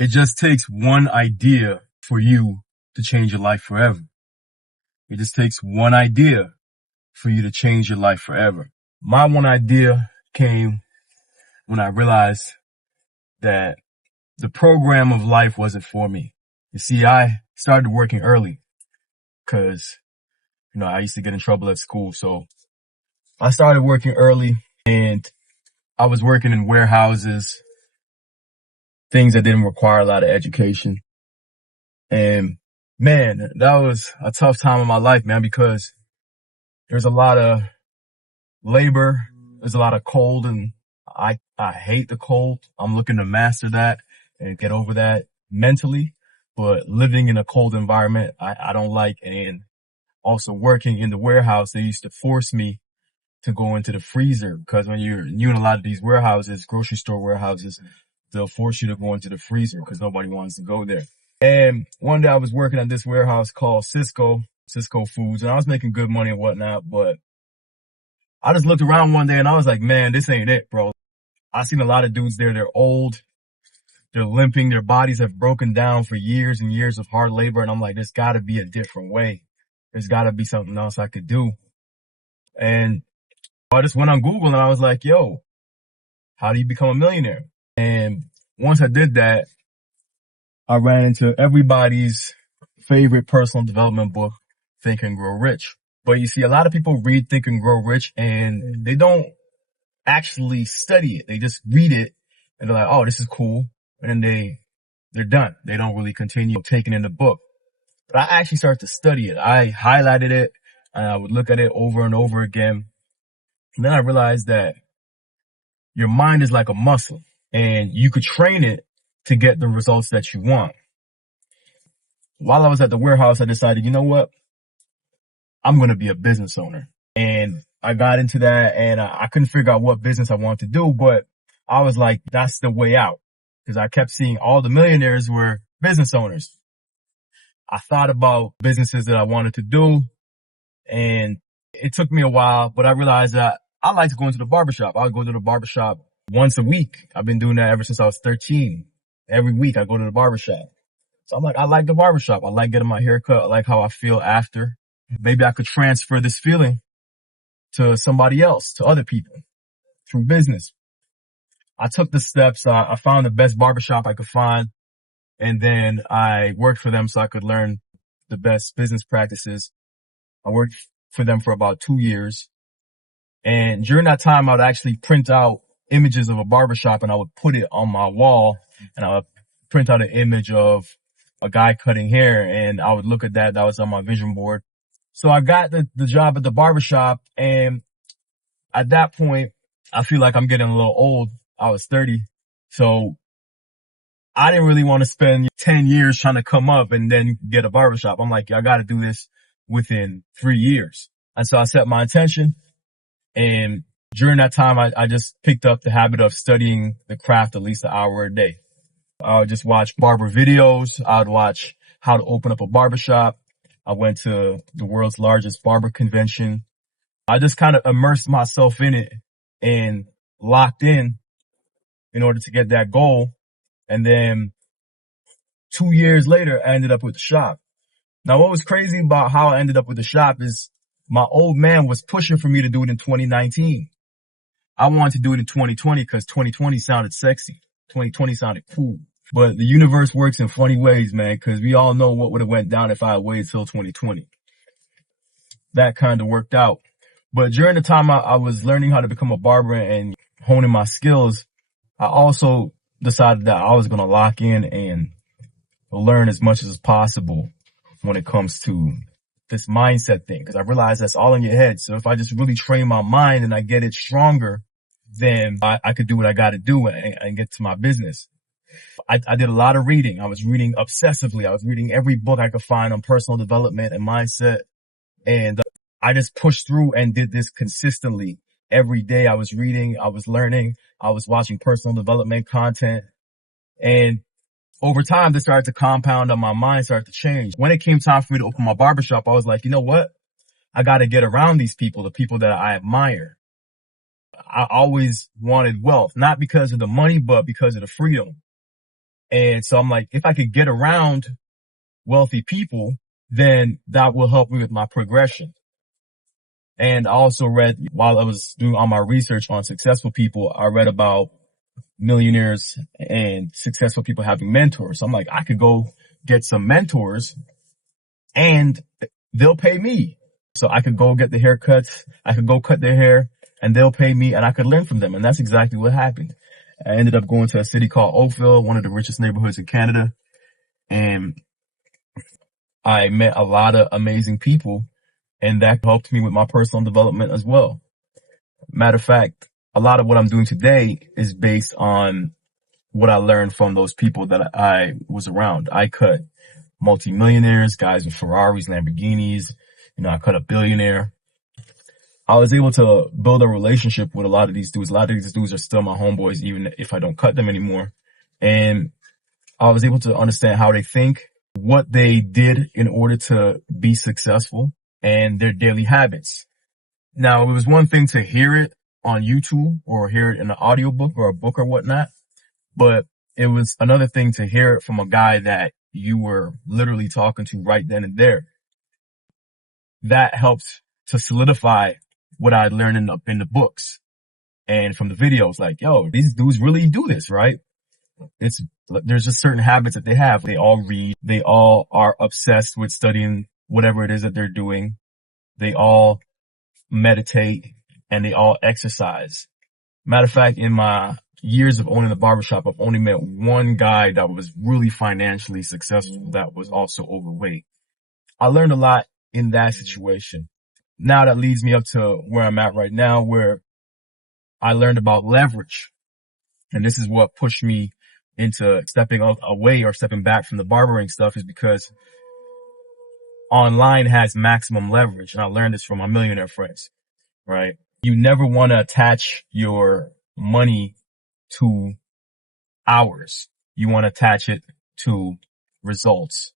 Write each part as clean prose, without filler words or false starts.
It just takes one idea for you to change your life forever. It just takes one idea for you to change your life forever. My one idea came when I realized that the program of life wasn't for me. You see, I started working early because, I used to get in trouble at school. So I started working early and I was working in warehouses, things that didn't require a lot of education. And man, that was a tough time in my life, man, because there's a lot of labor. There's a lot of cold, and I hate the cold. I'm looking to master that and get over that mentally. But living in a cold environment, I don't like. And also working in the warehouse, they used to force me to go into the freezer because when you're new in a lot of these warehouses, grocery store warehouses, they'll force you to go into the freezer because nobody wants to go there. And one day I was working at this warehouse called Cisco Foods, and I was making good money and whatnot, but I just looked around one day and I was like, man, this ain't it, bro. I seen a lot of dudes there. They're old. They're limping. Their bodies have broken down for years and years of hard labor. And I'm like, there's got to be a different way. There's got to be something else I could do. And I just went on Google and I was like, yo, how do you become a millionaire? And once I did that, I ran into everybody's favorite personal development book, Think and Grow Rich. But you see, a lot of people read Think and Grow Rich and they don't actually study it. They just read it and they're like, oh, this is cool. And then they're done. They don't really continue taking in the book. But I actually started to study it. I highlighted it and I would look at it over and over again. And then I realized that your mind is like a muscle and you could train it to get the results that you want. While I was at the warehouse, I decided, you know what? I'm going to be a business owner. And I got into that and I couldn't figure out what business I wanted to do, but I was like, that's the way out. Because I kept seeing all the millionaires were business owners. I thought about businesses that I wanted to do and it took me a while, but I realized that I like to go into the barbershop. I would go to the barbershop once a week. I've been doing that ever since I was 13. Every week I go to the barbershop. So I'm like, I like the barbershop. I like getting my hair cut. I like how I feel after. Maybe I could transfer this feeling to somebody else, to other people through business. I took the steps. I found the best barbershop I could find. And then I worked for them so I could learn the best business practices. I worked for them for about 2 years. And during that time, I would actually print out images of a barbershop and I would put it on my wall and I would print out an image of a guy cutting hair and I would look at that. That was on my vision board. So I got the job at the barbershop and at that point, I feel like I'm getting a little old. I was 30. So I didn't really want to spend 10 years trying to come up and then get a barbershop. I'm like, I got to do this within 3 years. And so I set my intention. And during that time, I just picked up the habit of studying the craft at least an hour a day. I would just watch barber videos. I would watch how to open up a barbershop. I went to the world's largest barber convention. I just kind of immersed myself in it and locked in order to get that goal. And then 2 years later, I ended up with the shop. Now, what was crazy about how I ended up with the shop is my old man was pushing for me to do it in 2019. I wanted to do it in 2020 because 2020 sounded sexy. 2020 sounded cool. But the universe works in funny ways, man, because we all know what would have went down if I had waited till 2020. That kind of worked out. But during the time I was learning how to become a barber and honing my skills, I also decided that I was going to lock in and learn as much as possible when it comes to this mindset thing. Because I realized that's all in your head. So if I just really train my mind and I get it stronger, then I could do what I got to do and get to my business. I did a lot of reading. I was reading obsessively. I was reading every book I could find on personal development and mindset. And I just pushed through and did this consistently. Every day I was reading, I was learning, I was watching personal development content. And over time, this started to compound and my mind started to change. When it came time for me to open my barbershop, I was like, you know what? I got to get around these people, the people that I admire. I always wanted wealth, not because of the money, but because of the freedom. And so I'm like, if I could get around wealthy people, then that will help me with my progression. And I also read, while I was doing all my research on successful people, I read about millionaires and successful people having mentors. So I'm like, I could go get some mentors and they'll pay me. So I could go get the haircuts, I could go cut their hair, and they'll pay me, and I could learn from them. And that's exactly what happened. I ended up going to a city called Oakville, one of the richest neighborhoods in Canada. And I met a lot of amazing people, and that helped me with my personal development as well. Matter of fact, a lot of what I'm doing today is based on what I learned from those people that I was around. I cut multimillionaires, guys with Ferraris, Lamborghinis. I cut a billionaire. I was able to build a relationship with a lot of these dudes. A lot of these dudes are still my homeboys, even if I don't cut them anymore. And I was able to understand how they think, what they did in order to be successful, and their daily habits. Now, it was one thing to hear it on YouTube or hear it in an audiobook or a book or whatnot, but it was another thing to hear it from a guy that you were literally talking to right then and there. That helped to solidify what I learned in the books and from the videos. Like, yo, these dudes really do this, right? There's just certain habits that they have. They all read. They all are obsessed with studying whatever it is that they're doing. They all meditate and they all exercise. Matter of fact, in my years of owning the barbershop, I've only met one guy that was really financially successful that was also overweight. I learned a lot in that situation. Now that leads me up to where I'm at right now, where I learned about leverage. And this is what pushed me into stepping away or stepping back from the barbering stuff, is because online has maximum leverage. And I learned this from my millionaire friends, right? You never want to attach your money to hours. You want to attach it to results,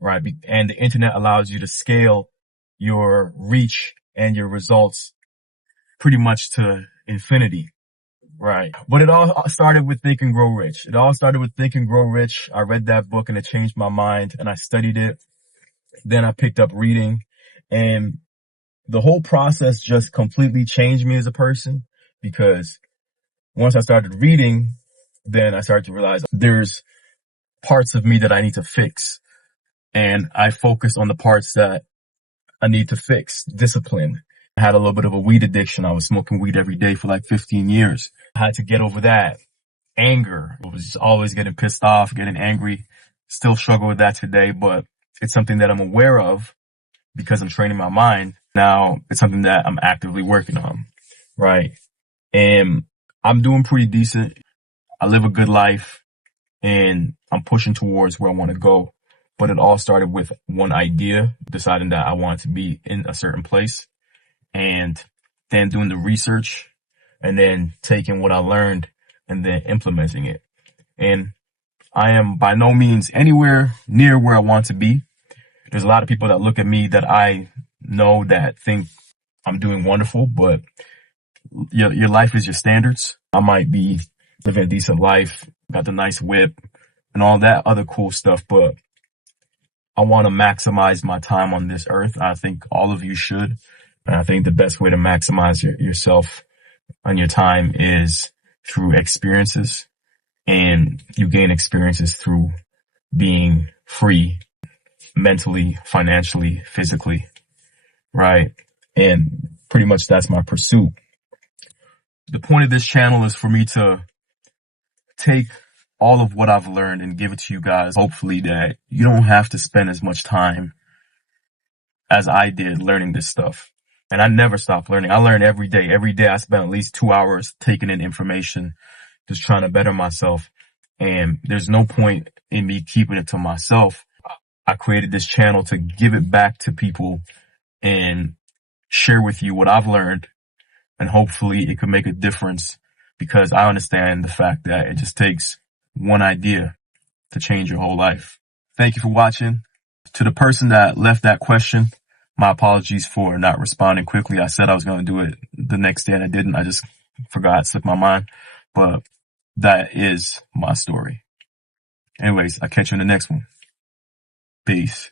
right? And the internet allows you to scale your reach and your results pretty much to infinity, right? But it all started with Think and Grow Rich. It all started with Think and Grow Rich. I read that book and it changed my mind, and I studied it. Then I picked up reading, and the whole process just completely changed me as a person, because once I started reading, then I started to realize there's parts of me that I need to fix. And I focused on the parts that I need to fix. Discipline. I had a little bit of a weed addiction. I was smoking weed every day for like 15 years. I had to get over that. Anger. I was just always getting pissed off, getting angry. Still struggle with that today, but it's something that I'm aware of because I'm training my mind. Now it's something that I'm actively working on, right? And I'm doing pretty decent. I live a good life and I'm pushing towards where I want to go. But it all started with one idea, deciding that I wanted to be in a certain place, and then doing the research, and then taking what I learned and then implementing it. And I am by no means anywhere near where I want to be. There's a lot of people that look at me that I know that think I'm doing wonderful, but your life is your standards. I might be living a decent life, got the nice whip and all that other cool stuff, but I want to maximize my time on this earth. I think all of you should. And I think the best way to maximize yourself and your time is through experiences. And you gain experiences through being free mentally, financially, physically, right? And pretty much that's my pursuit. The point of this channel is for me to take all of what I've learned and give it to you guys. Hopefully that you don't have to spend as much time as I did learning this stuff. And I never stop learning. I learn every day. Every day I spend at least 2 hours taking in information, just trying to better myself. And there's no point in me keeping it to myself. I created this channel to give it back to people and share with you what I've learned. And hopefully it could make a difference, because I understand the fact that it just takes one idea to change your whole life. Thank you for watching. To the person that left that question, my apologies for not responding quickly. I said I was going to do it the next day and I didn't. I just forgot, slipped my mind. But that is my story. Anyways, I'll catch you in the next one. Peace.